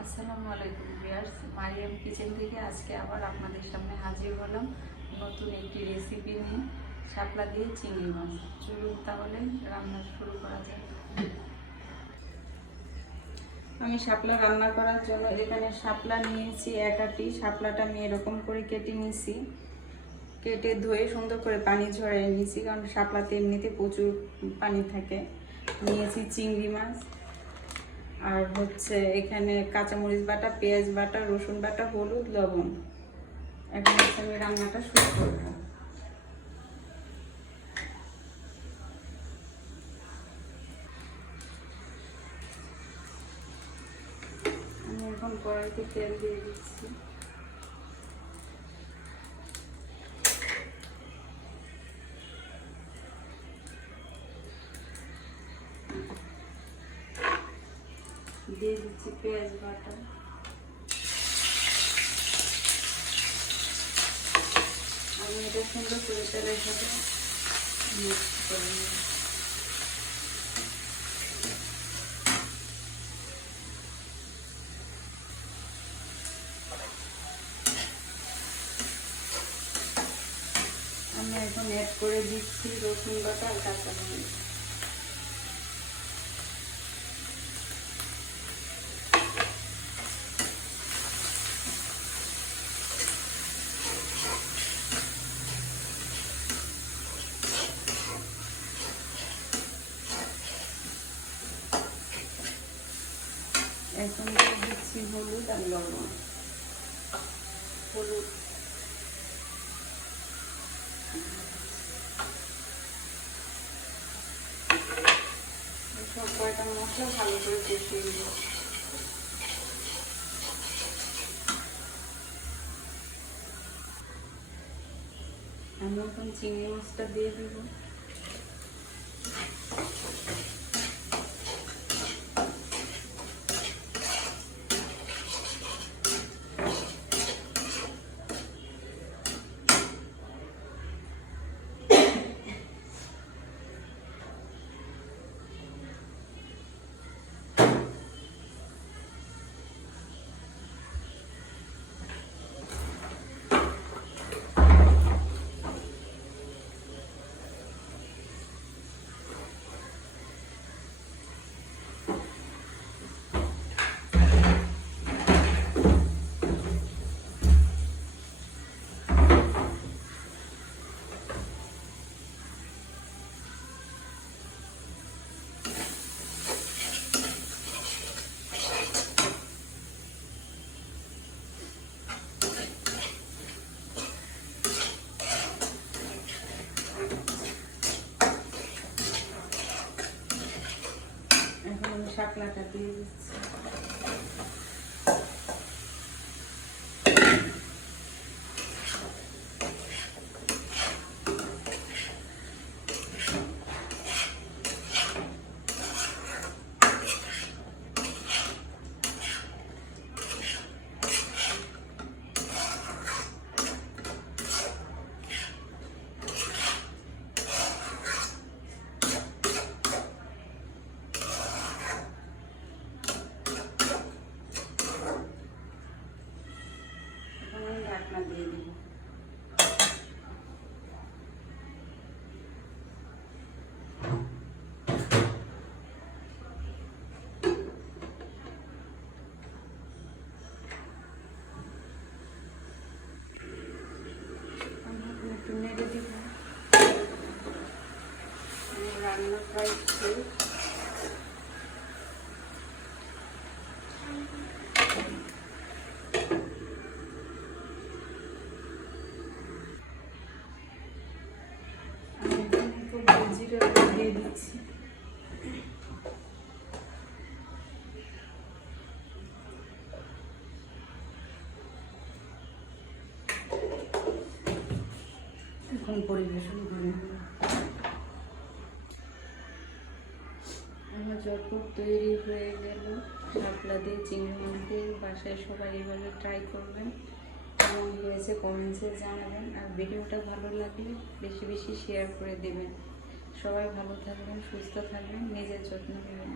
আসসালামু আলাইকুম viewers. Mariam kitchen থেকে আজকে আবার আপনাদের সামনে হাজির হলাম নতুন একটি রেসিপি নিয়ে। শাপলা দিয়ে চিংড়ি মাছ। চলুন তাহলে রান্না শুরু করা যাক। আমি শাপলা রান্না করার জন্য এখানে শাপলা নিয়েছি এক আটি। শাপলাটা আমি এরকম করে কেটে নিয়েছি। কেটে ধুয়ে সুন্দর করে পানি ঝরিয়ে নিয়েছি, কারণ শাপলাতে এমনিতে প্রচুর পানি থাকে। নিয়েছি চিংড়ি মাছ। আর হচ্ছে এখানে কাঁচামরিচ বাটা, পেঁয়াজ বাটা, রসুন বাটা, হলুদ, লবণ। এখন হচ্ছে আমি রান্নাটা শুরু করব। আমি এখন কড়াইতে তেল দিয়ে দিচ্ছি। দিয়ে দিচ্ছি পেঁয়াজ বাটা। আমি এটা সুন্দর করে তেলের সাথে মিক্স করে আমি এখন অ্যাড করে দিচ্ছি রসুন বাটা আর কাঁচা মরিচ এখন দিচ্ছি হলুদ আর লবণ। হলুদ। সব কয়টা মশলা ভালো করে কষিয়ে নিব। আমি এখন চিংড়ি মাছটা দিয়ে দেবো। আমি শাপলাটা দিয়ে দিচ্ছি এখন আমি ঢাকনা দিয়ে দিব আমি এখন একটু নেড়ে দিব আমার জিরে দিয়ে দিচ্ছি। এখন পরিবেশন করে যতটুক তৈরি হয়ে গেল। শাপলা দিয়ে চিংড়ি মাছ বাসায় সবাই এইভাবে ট্রাই করবেন কেমন হয়েছে কমেন্টসে জানাবেন। আর ভিডিওটা ভালো লাগলে বেশি বেশি শেয়ার করে দেবেন। সবাই ভালো থাকবেন, সুস্থ থাকবেন, নিজের যত্ন নেবেন।